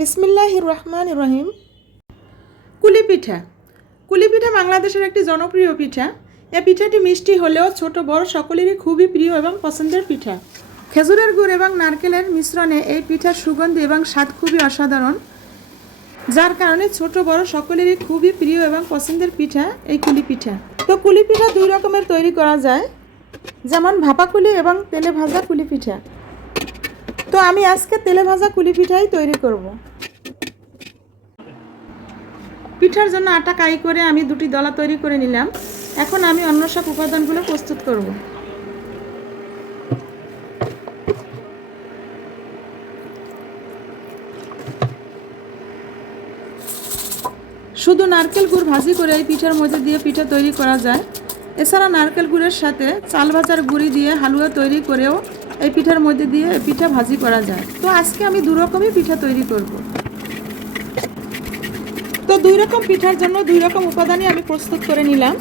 বিসমিল্লাহির রহমানির রহিম। কুলি পিঠা। কুলি পিঠা বাংলাদেশের একটি জনপ্রিয় পিঠা। এই পিঠাটি মিষ্টি হলেও ছোট বড় সকলেরই খুবই প্রিয় এবং পছন্দের পিঠা। খেজুরের গুড় এবং নারকেলের মিশ্রণে এই পিঠার সুগন্ধি এবং স্বাদ খুবই অসাধারণ, যার কারণে ছোট বড় সকলেরই খুবই প্রিয় এবং পছন্দের পিঠা এই কুলি পিঠা। তো কুলি পিঠা দুই রকমের তৈরি করা যায়, যেমন ভাপা কুলি এবং তেলে ভাজা কুলি পিঠা। তো আমি আজকে তেলে ভাজা কুলি পিঠাই তৈরি করব। পিঠার জন্য আটা কাই করে আমি দুটি দলা তৈরি করে নিলাম। এখন আমি অন্য সব উপাদানগুলো প্রস্তুত করব। শুধু নারকেল গুড় ভাজি করে এই পিঠার মধ্যে দিয়ে পিঠা তৈরি করা যায়। এছাড়া নারকেল গুড়ের সাথে চাল ভাজার গুঁড়ি দিয়ে হালুয়া তৈরি করেও এই পিঠার মধ্যে দিয়ে পিঠা ভাজি করা যায়। তো আজকে আমি দু রকমই পিঠা তৈরি করব। তো দুই রকম পিঠার জন্য দুই রকম উপাদানই আমি প্রস্তুত করে নিলাম।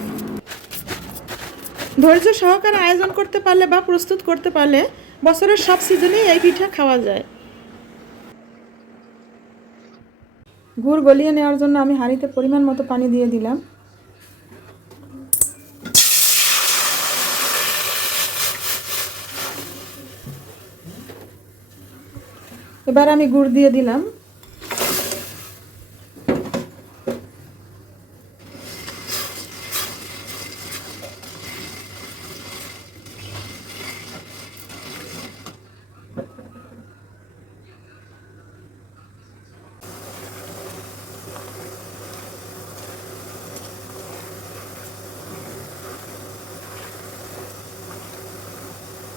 ধৈর্য সহকারে আয়োজন করতে পারলে বা প্রস্তুত করতে পারলে বছরের সব সিজনেই এই পিঠা খাওয়া যায়। গুড় গলিয়ে নেওয়ার জন্য আমি হাঁড়িতে পরিমাণ মতো পানি দিয়ে দিলাম। এবার আমি গুড় দিয়ে দিলাম।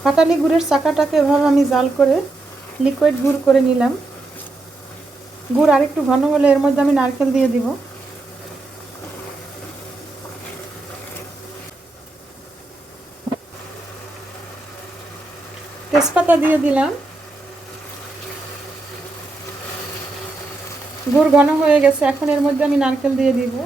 পাটালি গুড়ের চাকাটাকে এভাবে আমি জাল করে লিকুইড গুড় করে নিলাম। গুড় আরেকটু ঘন হলে এর মধ্যে আমি নারকেল দিয়ে দিব। তেজপাতা দিয়ে দিলাম। গুড় ঘন হয়ে গেছে, এখন এর মধ্যে আমি নারকেল দিয়ে দিব।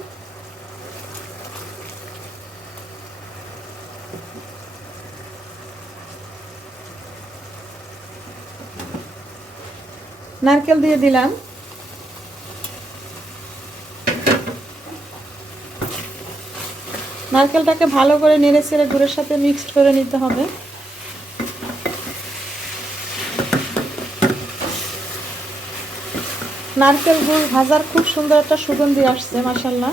নারকেল দিয়ে দিলাম। নারকেলটাকে ভালো করে নেড়ে চেড়ে গুড়ের সাথে মিক্সড করে নিতে হবে। নারকেল গুড় ভাজার খুব সুন্দর একটা সুগন্ধি আসছে, মাশাআল্লাহ।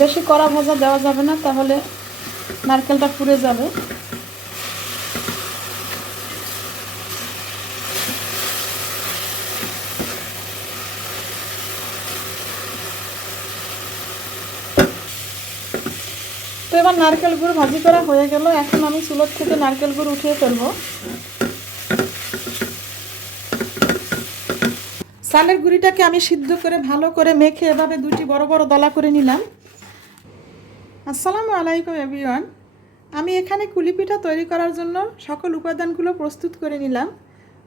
বেশি কড়া ভাজা দেওয়া যাবে না, তাহলে নারকেলটা পুড়ে যাবে। তো এবার নারকেল গুড় ভাজি করা হয়ে গেল। এখন আমি চুলোর থেকে নারকেল গুড় উঠিয়ে ফেলবো। চালের গুঁড়িটাকে আমি সিদ্ধ করে ভালো করে মেখে এভাবে দুটি বড় বড় দলা করে নিলাম। আসসালামু আলাইকুম এভরিওয়ান। আমি এখানে কুলি পিঠা তৈরি করার জন্য সকল উপাদানগুলো প্রস্তুত করে নিলাম।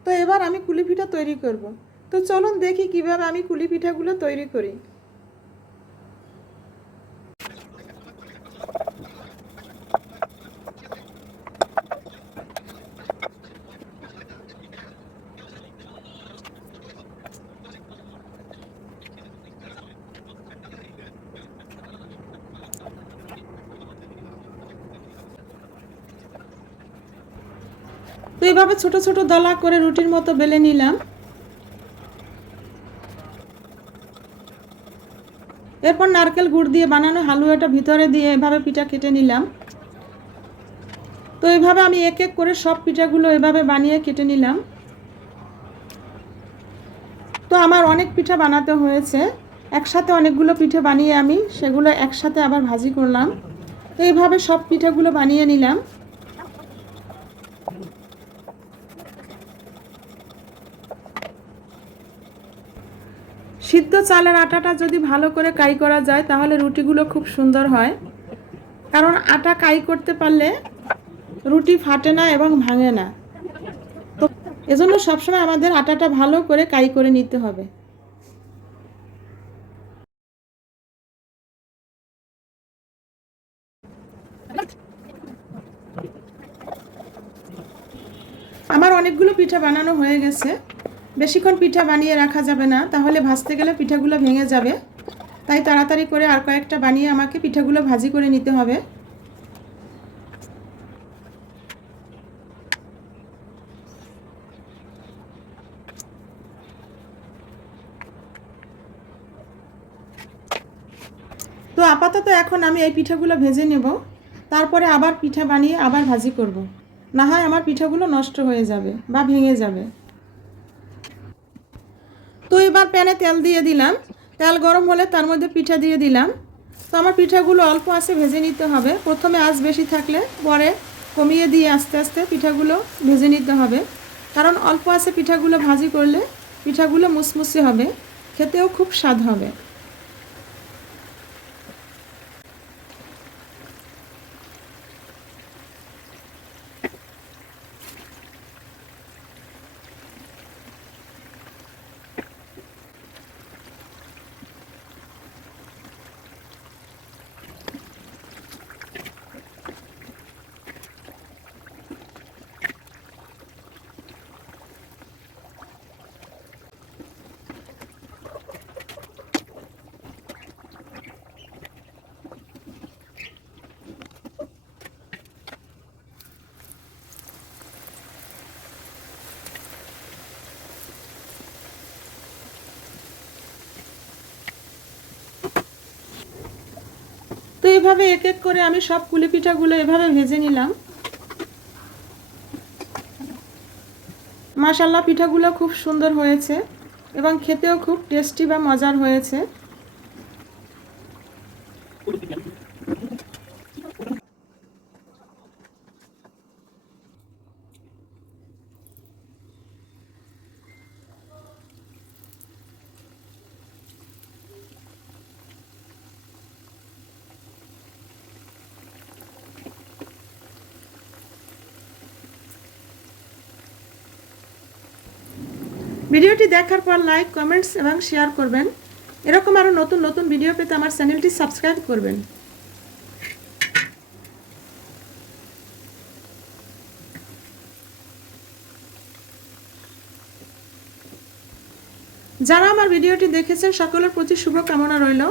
তো এবার আমি কুলি পিঠা তৈরি করব। তো চলুন দেখি কিভাবে আমি কুলি পিঠাগুলো তৈরি করি। তো এইভাবে ছোট ছোট দলা করে রুটির মতো বেলে নিলাম। এরপর নারকেল গুড় দিয়ে বানানো হালুয়াটা ভিতরে দিয়ে এভাবে পিঠা কেটে নিলাম। তো এইভাবে আমি এক এক করে সব পিঠাগুলো এভাবে বানিয়ে কেটে নিলাম। তো আমার অনেক পিঠা বানাতে হয়েছে, একসাথে অনেকগুলো পিঠে বানিয়ে আমি সেগুলো একসাথে আবার ভাজি করলাম। তো এইভাবে সব পিঠাগুলো বানিয়ে নিলাম। সিদ্ধ চালের আটাটা যদি ভালো করে কাই করা যায় তাহলে রুটিগুলো খুব সুন্দর হয়, কারণ আটা কাই করতে পারলে রুটি ফাটে না এবং ভাঙে না। তো এজন্য সবসময় আমাদের আটাটা ভালো করে কাই করে নিতে হবে। আমার অনেকগুলো পিঠা বানানো হয়ে গেছে। বেশিক্ষণ পিঠা বানিয়ে রাখা যাবে না, তাহলে ভাজতে গেলে পিঠাগুলো ভেঙে যাবে। তাই তাড়াতাড়ি করে আর কয়েকটা বানিয়ে আমাকে পিঠাগুলো ভাজি করে নিতে হবে। তো আপাতত এখন আমি এই পিঠাগুলো ভেজে নেব, তারপরে আবার পিঠা বানিয়ে আবার ভাজি করব। না হয় আমার পিঠাগুলো নষ্ট হয়ে যাবে বা ভেঙে যাবে। তো এবার প্যানে তেল দিয়ে দিলাম, তেল গরম হলে তার মধ্যে পিঠা দিয়ে দিলাম। তো আমার পিঠাগুলো অল্প আঁচে ভেজে নিতে হবে। প্রথমে আঁচ বেশি থাকলে পরে কমিয়ে দিয়ে আস্তে আস্তে পিঠাগুলো ভেজে নিতে হবে, কারণ অল্প আঁচে পিঠাগুলো ভাজি করলে পিঠাগুলো মুসমুসে হবে, খেতেও খুব স্বাদ হবে। তো এভাবে এক এক করে আমি সব কুলি পিঠাগুলো এভাবে ভেজে নিলাম। মাশাআল্লাহ, পিঠাগুলো খুব সুন্দর হয়েছে এবং খেতেও খুব টেস্টি বা মজার হয়েছে। ভিডিওটি দেখার পর লাইক, কমেন্টস এবং শেয়ার করবেন। এরকম আরও নতুন নতুন ভিডিও পেতে আমার চ্যানেলটি সাবস্ক্রাইব করবেন। যারা আমার ভিডিওটি দেখেছেন সকলের প্রতি শুভকামনা রইল।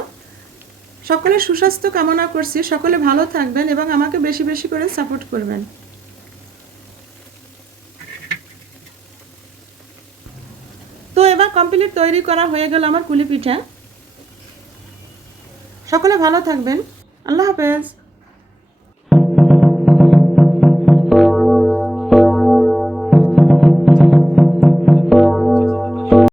সকলের সুস্বাস্থ্য কামনা করছি। সকলে ভালো থাকবেন এবং আমাকে বেশি বেশি করে সাপোর্ট করবেন। তো এবার কমপ্লিট তৈরি করা হয়ে গেল আমার কুলি পিঠা। সকলে ভালো থাকবেন। আল্লাহ হাফেজ।